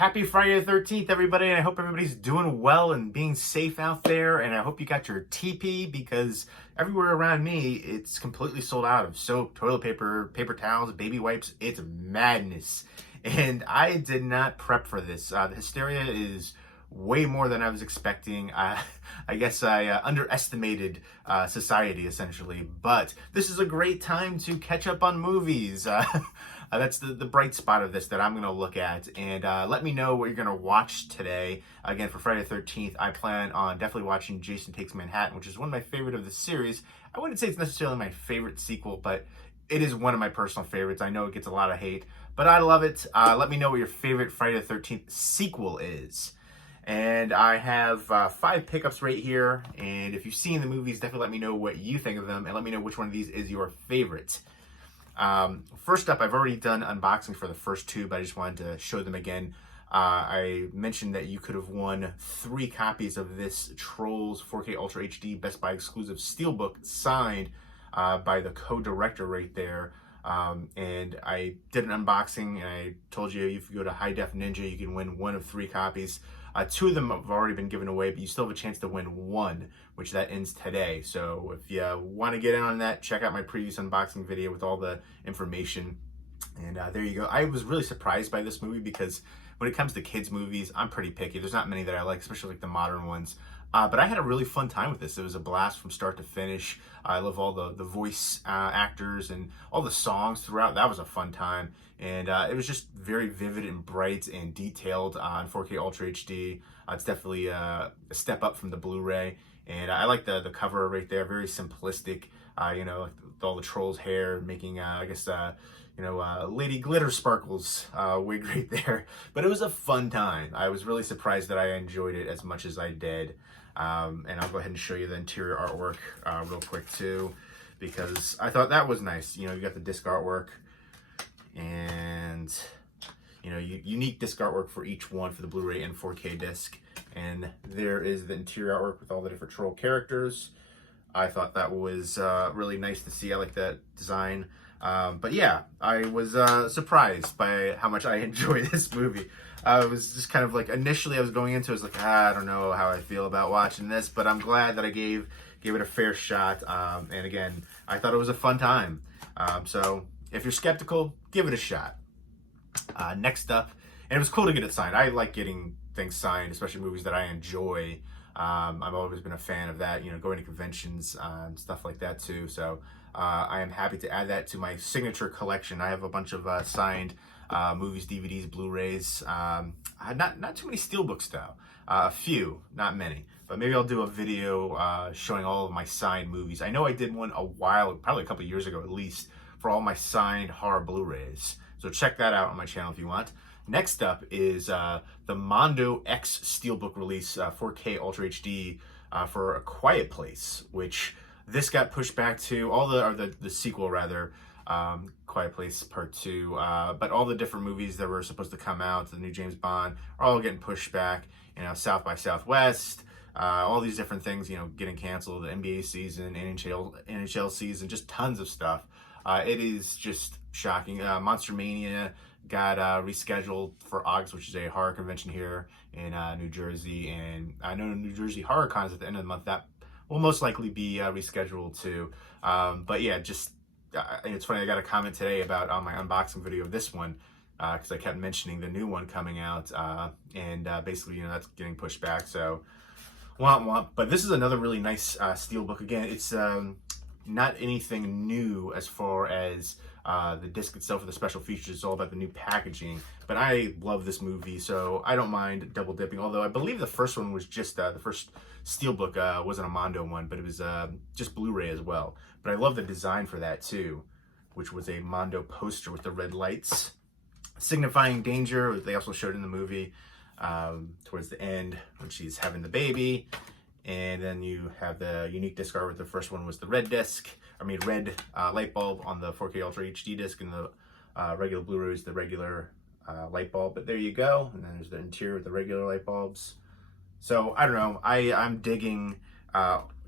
Happy Friday the 13th, everybody, and I hope everybody's doing well and being safe out there, and I hope you got your TP, because everywhere around me, it's completely sold out of soap, toilet paper, paper towels, baby wipes. It's madness, and I did not prep for this. The hysteria is way more than I was expecting. I guess I underestimated society, essentially, but this is a great time to catch up on movies. That's the bright spot of this that I'm going to look at, and let me know what you're going to watch today. Again, for Friday the 13th, I plan on definitely watching Jason Takes Manhattan, which is one of my favorite of the series. I wouldn't say it's necessarily my favorite sequel, but it is one of my personal favorites. I know it gets a lot of hate, but I love it. Let me know what your favorite Friday the 13th sequel is. And I have 5 pickups right here, and if you've seen the movies, definitely let me know what you think of them, and let me know which one of these is your favorite. First up, I've already done unboxing for the first 2, but I just wanted to show them again. I mentioned that you could have won 3 copies of this Trolls 4K Ultra HD Best Buy exclusive Steelbook signed by the co-director right there. And I did an unboxing, and I told you if you go to High Def Ninja, you can win 1 of 3 copies. 2 of them have already been given away, but you still have a chance to win 1, which that ends today. So if you want to get in on that, check out my previous unboxing video with all the information. And there you go. I was really surprised by this movie because when it comes to kids movies, I'm pretty picky. There's not many that I like, especially like the modern ones. But I had a really fun time with this. It was a blast from start to finish. I love all the voice actors and all the songs throughout. That was a fun time. And it was just very vivid and bright and detailed on 4K Ultra HD. It's definitely a step up from the Blu-ray. And I like the cover right there, very simplistic. You know, like all the Trolls' hair making, I guess, Lady Glitter Sparkles wig right there. But it was a fun time. I was really surprised that I enjoyed it as much as I did. And I'll go ahead and show you the interior artwork real quick too, because I thought that was nice. You know, you got the disc artwork and, you know, unique disc artwork for each one for the Blu-ray and 4K disc. And there is the interior artwork with all the different Troll characters. I thought that was really nice to see. I like that design. But yeah, I was surprised by how much I enjoyed this movie. I was just kind of like, initially I was going into it, I was like, I don't know how I feel about watching this, but I'm glad that I gave it a fair shot. And again, I thought it was a fun time. So if you're skeptical, give it a shot. Next up, and it was cool to get it signed. I like getting things signed, especially movies that I enjoy. I've always been a fan of that, you know, going to conventions and stuff like that too. So I am happy to add that to my signature collection. I have a bunch of signed movies, DVDs, Blu-rays. Not too many Steelbooks though. A few, not many. But maybe I'll do a video showing all of my signed movies. I know I did one a while, probably a couple years ago at least, for all my signed horror Blu-rays. So check that out on my channel if you want. Next up is the Mondo X Steelbook release, 4K Ultra HD for A Quiet Place, which this got pushed back to the sequel rather, Quiet Place Part 2, but all the different movies that were supposed to come out, the new James Bond, are all getting pushed back. You know, South by Southwest, all these different things, you know, getting canceled, the NBA season, NHL season, just tons of stuff. It is just shocking. Monster Mania got rescheduled for August, which is a horror convention here in New Jersey, and I know New Jersey Horror Con is at the end of the month. That will most likely be rescheduled too. But yeah, just it's funny, I got a comment today about on my unboxing video of this one, because I kept mentioning the new one coming out, and basically, you know, that's getting pushed back, so womp womp. But this is another really nice Steelbook. Again, it's not anything new as far as the disc itself or the special features. It's all about the new packaging. But I love this movie, so I don't mind double dipping. Although I believe the first one was just the first Steelbook wasn't a Mondo one, but it was just Blu-ray as well. But I love the design for that too, which was a Mondo poster with the red lights signifying danger. They also showed in the movie towards the end when she's having the baby. And then you have the unique disc art. The first one was the red light bulb on the 4K Ultra HD disc, and the regular Blu-ray is the regular light bulb. But there you go. And then there's the interior with the regular light bulbs. So I don't know. I'm digging.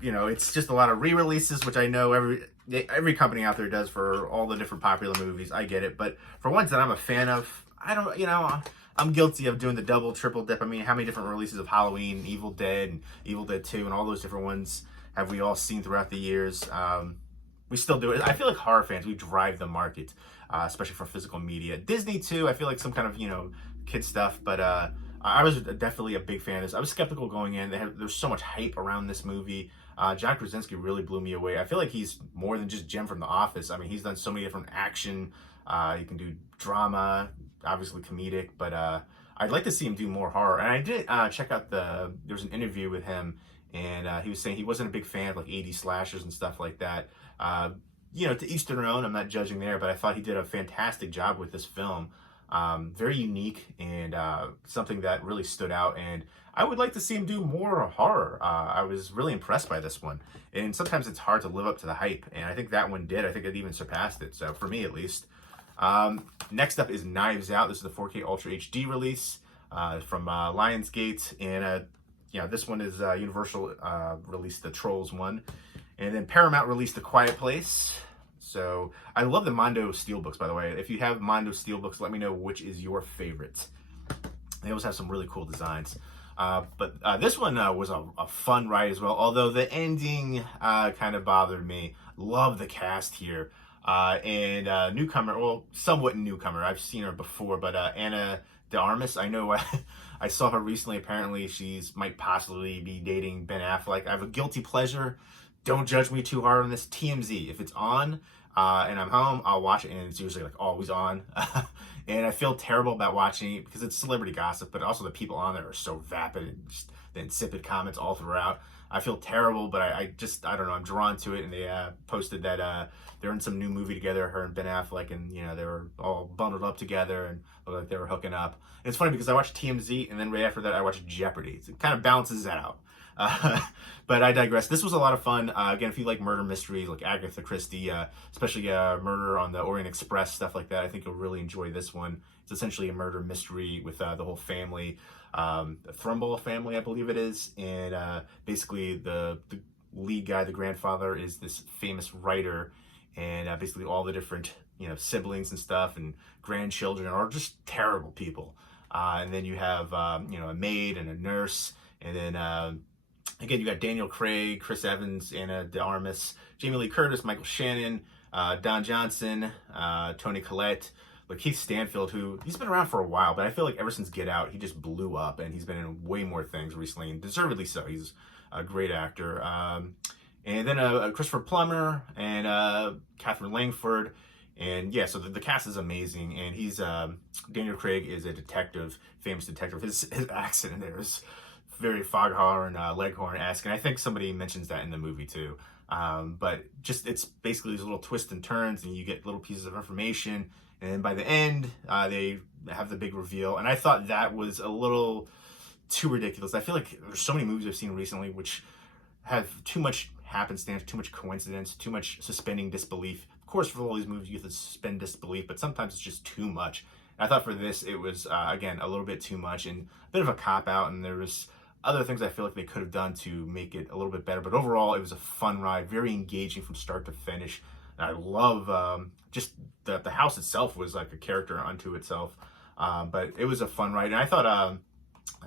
You know, it's just a lot of re-releases, which I know every company out there does for all the different popular movies. I get it, but for ones that I'm a fan of, I don't. You know, I'm guilty of doing the double, triple dip. I mean, how many different releases of Halloween, Evil Dead, and Evil Dead 2, and all those different ones have we all seen throughout the years? We still do it. I feel like horror fans, we drive the market, especially for physical media. Disney too, I feel like some kind of, kid stuff, but I was definitely a big fan of this. I was skeptical going in. There's so much hype around this movie. John Krasinski really blew me away. I feel like he's more than just Jim from The Office. I mean, he's done so many different action. You can do drama, obviously comedic, but I'd like to see him do more horror. And I did check out there was an interview with him, and he was saying he wasn't a big fan of like 80s slashers and stuff like that. To each their own. I'm not judging there, but I thought he did a fantastic job with this film. Very unique and something that really stood out, and I would like to see him do more horror. I was really impressed by this one, and sometimes it's hard to live up to the hype, and I think that one did. I think it even surpassed it, so for me at least. Next up is Knives Out. This is the 4K Ultra HD release from Lionsgate, and this one is Universal released the Trolls one, and then Paramount released The Quiet Place. So I love the Mondo Steelbooks, by the way. If you have Mondo Steelbooks, let me know which is your favorite. They always have some really cool designs. But this one was a fun ride as well, although the ending kind of bothered me. Love the cast here. And newcomer, well, somewhat newcomer. I've seen her before, but Ana de Armas, I know I saw her recently. Apparently, might possibly be dating Ben Affleck. I have a guilty pleasure. Don't judge me too hard on this. TMZ, if it's on and I'm home, I'll watch it, and it's usually like always on. And I feel terrible about watching it because it's celebrity gossip, but also the people on there are so vapid and just the insipid comments all throughout. I feel terrible, but I don't know, I'm drawn to it. And they posted that they're in some new movie together, her and Ben Affleck, and they were all bundled up together and looked like they were hooking up. And it's funny because I watched TMZ, and then right after that I watched Jeopardy. So it kind of balances that out. But I digress. This was a lot of fun. Again, if you like murder mysteries like Agatha Christie, especially Murder on the Orient Express, stuff like that, I think you'll really enjoy this one. It's essentially a murder mystery with the whole family, the Thrumble family, I believe it is. And basically the lead guy, the grandfather, is this famous writer, and basically all the different siblings and stuff and grandchildren are just terrible people. And then you have a maid and a nurse, and then again, you got Daniel Craig, Chris Evans, Ana de Armas, Jamie Lee Curtis, Michael Shannon, Don Johnson, Toni Collette, but Keith Stanfield, who he's been around for a while, but I feel like ever since Get Out, he just blew up, and he's been in way more things recently, and deservedly so. He's a great actor. And then Christopher Plummer and Catherine Langford. And yeah, so the cast is amazing, and he's Daniel Craig is a detective, famous detective. His accent in there is very Foghorn Leghorn-esque, and I think somebody mentions that in the movie too. But just it's basically these little twists and turns, and you get little pieces of information, and then by the end they have the big reveal. And I thought that was a little too ridiculous. I feel like there's so many movies I've seen recently which have too much happenstance, too much coincidence, too much suspending disbelief. Of course, for all these movies you have to suspend disbelief, but sometimes it's just too much. I thought for this it was again a little bit too much and a bit of a cop out, and there was other things I feel like they could have done to make it a little bit better. But overall, it was a fun ride, very engaging from start to finish. And I love just the house itself was like a character unto itself. But it was a fun ride. And I thought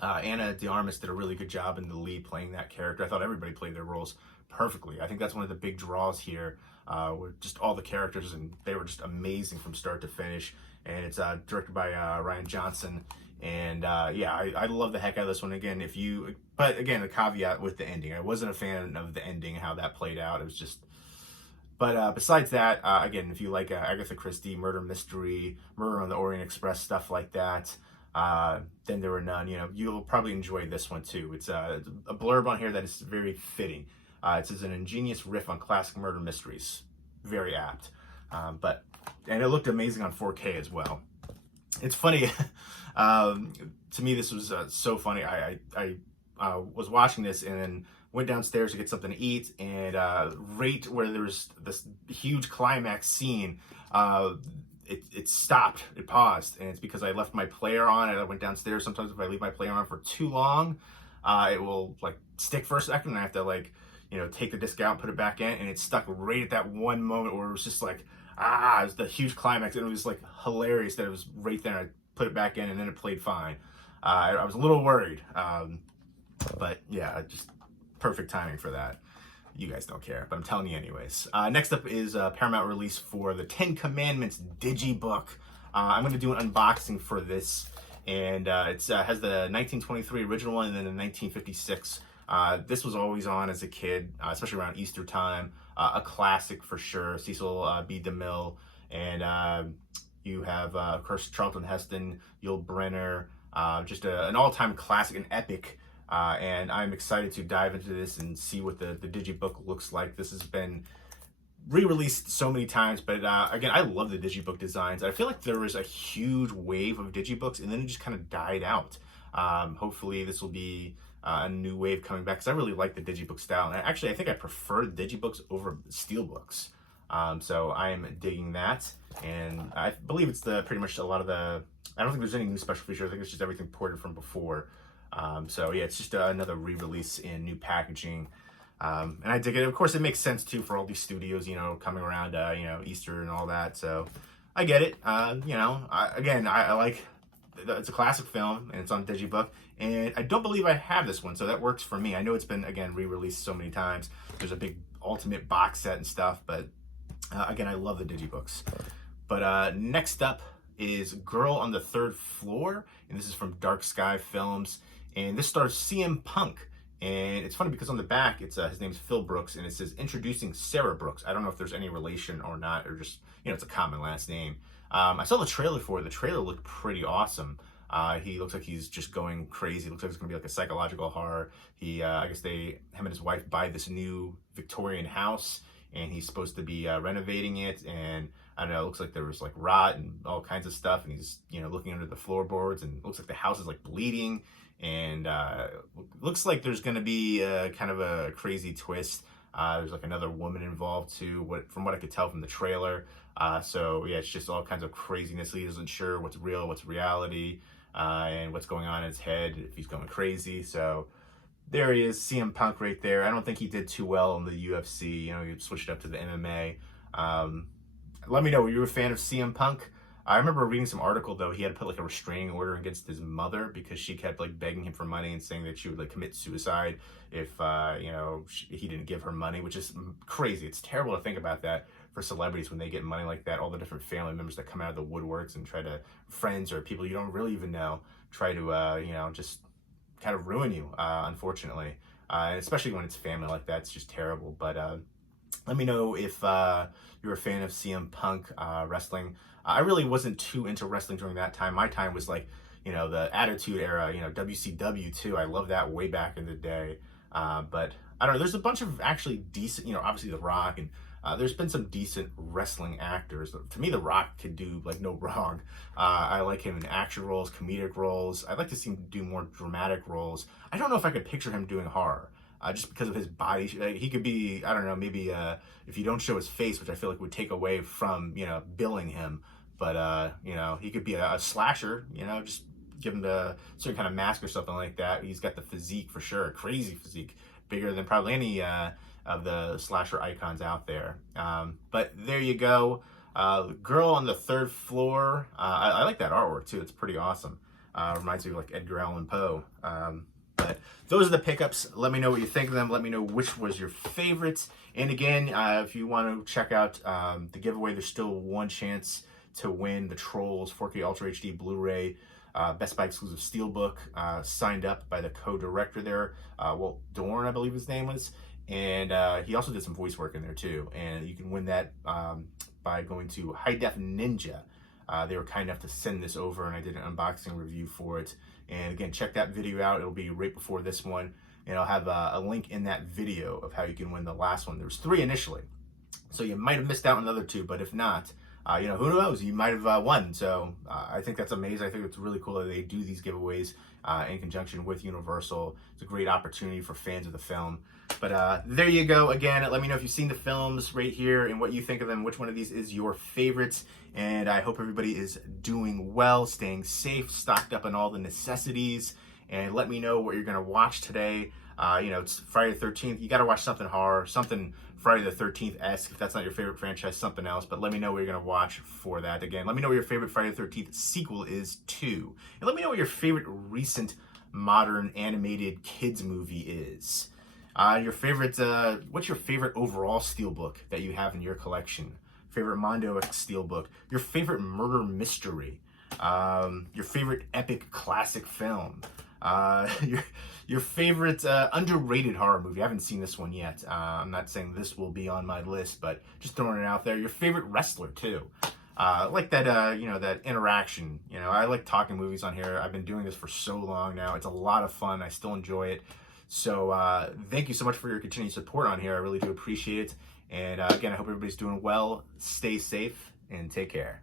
Ana de Armas did a really good job in the lead playing that character. I thought everybody played their roles perfectly. I think that's one of the big draws here, were just all the characters, and they were just amazing from start to finish. And it's directed by Ryan Johnson. And yeah, I love the heck out of this one. Again, but again, the caveat with the ending, I wasn't a fan of the ending, how that played out. It was just, but besides that, again, if you like Agatha Christie, murder mystery, Murder on the Orient Express, stuff like that, then there were none. You'll probably enjoy this one too. It's a blurb on here that is very fitting. It says an ingenious riff on classic murder mysteries, very apt. And it looked amazing on 4K as well. It's funny. To me, this was so funny. I was watching this and then went downstairs to get something to eat, and right where there was this huge climax scene, it stopped, it paused, and it's because I left my player on and I went downstairs. Sometimes if I leave my player on for too long, it will like stick for a second, and I have to take the disc out and put it back in, and it stuck right at that one moment where it was just like, it was the huge climax, and it was like hilarious that it was right there. I put it back in, and then it played fine. I was a little worried, but yeah, just perfect timing for that. You guys don't care, but I'm telling you anyways. Next up is a Paramount release for the 10 Commandments Digibook. I'm going to do an unboxing for this, and it has the 1923 original one and then the 1956. This was always on as a kid, especially around Easter time. A classic for sure. Cecil B. DeMille, and you have, of course, Charlton Heston, Yul Brynner, just an all-time classic, an epic. And I'm excited to dive into this and see what the Digibook looks like. This has been re-released so many times, but again, I love the Digibook designs. I feel like there was a huge wave of Digibooks, and then it just kind of died out. Hopefully this will be a new wave coming back, because I really like the Digibook style. And actually, I think I prefer the Digibooks over Steelbooks. So I am digging that, and I believe it's pretty much a lot of the, I don't think there's any new special features. I think it's just everything ported from before. So yeah, it's just another re-release in new packaging. And I dig it. Of course, it makes sense too for all these studios, coming around, Easter and all that. So I get it. I like, it's a classic film and it's on Digibook, and I don't believe I have this one. So that works for me. I know it's been, again, re-released so many times. There's a big ultimate box set and stuff, but again, I love the Digibooks. But next up is Girl on the Third Floor, and this is from Dark Sky Films, and this stars CM Punk. And it's funny because on the back, it's his name's Phil Brooks, and it says introducing Sarah Brooks. I don't know if there's any relation or not, or just, it's a common last name. I saw the trailer for it. The trailer looked pretty awesome. He looks like he's just going crazy. It looks like it's gonna be like a psychological horror. I guess him and his wife buy this new Victorian house, and he's supposed to be renovating it, and I don't know, it looks like there was like rot and all kinds of stuff, and he's, looking under the floorboards, and it looks like the house is like bleeding, and looks like there's gonna be kind of a crazy twist. There's like another woman involved too, from what I could tell from the trailer. So yeah, it's just all kinds of craziness. He isn't sure what's real, what's reality, and what's going on in his head, if he's going crazy. So there he is, CM Punk right there. I don't think he did too well in the UFC. He switched up to the MMA. Let me know, were you a fan of CM Punk? I remember reading some article, though, he had to put like a restraining order against his mother because she kept like begging him for money and saying that she would like commit suicide if, he didn't give her money, which is crazy. It's terrible to think about that for celebrities when they get money like that. All the different family members that come out of the woodworks and try to, friends or people you don't really even know, try to, just kind of ruin you, unfortunately. Especially when it's family like that, it's just terrible. But let me know if you're a fan of CM Punk wrestling. I really wasn't too into wrestling during that time. My time was like, the Attitude Era, WCW too. I love that way back in the day. But I don't know, there's a bunch of actually decent, obviously The Rock, and there's been some decent wrestling actors. To me, The Rock could do like no wrong. I like him in action roles, comedic roles. I'd like to see him do more dramatic roles. I don't know if I could picture him doing horror. Just because of his body. He could be, I don't know, maybe if you don't show his face, which I feel like would take away from, billing him. But, he could be a slasher, just give him the certain kind of mask or something like that. He's got the physique for sure, crazy physique, bigger than probably any of the slasher icons out there. But there you go. Girl on the Third Floor. I like that artwork too. It's pretty awesome. Reminds me of like Edgar Allan Poe. But those are the pickups. Let me know what you think of them. Let me know which was your favorites. And again, if you want to check out the giveaway, there's still one chance to win the Trolls 4K Ultra HD Blu-ray Best Buy exclusive Steelbook, signed up by the co-director there, Walt Dorn, I believe his name was. And he also did some voice work in there too. And you can win that by going to High Def Ninja. They were kind enough to send this over, and I did an unboxing review for it. And again, check that video out. It'll be right before this one. And I'll have a link in that video of how you can win the last one. There was 3 initially. So you might have missed out on the other 2, but if not, who knows? You might have won. So I think that's amazing. I think it's really cool that they do these giveaways in conjunction with Universal. It's a great opportunity for fans of the film. But there you go. Again, let me know if you've seen the films right here and what you think of them. Which one of these is your favorites? And I hope everybody is doing well, staying safe, stocked up on all the necessities. And let me know what you're going to watch today. You know, it's Friday the 13th. You got to watch something horror, something Friday the 13th-esque. If that's not your favorite franchise, something else. But let me know what you're going to watch for that. Again, let me know what your favorite Friday the 13th sequel is, too. And let me know what your favorite recent modern animated kids movie is. Your favorite, what's your favorite overall Steelbook that you have in your collection? Favorite Mondo X Steelbook? Your favorite murder mystery? Your favorite epic classic film? Your favorite underrated horror movie? I haven't seen this one yet. I'm not saying this will be on my list, but just throwing it out there. Your favorite wrestler too. Like that, you know, that interaction. You know, I like talking movies on here. I've been doing this for so long now. It's a lot of fun. I still enjoy it. So thank you so much for your continued support on here. I really do appreciate it. And again, I hope everybody's doing well. Stay safe and take care.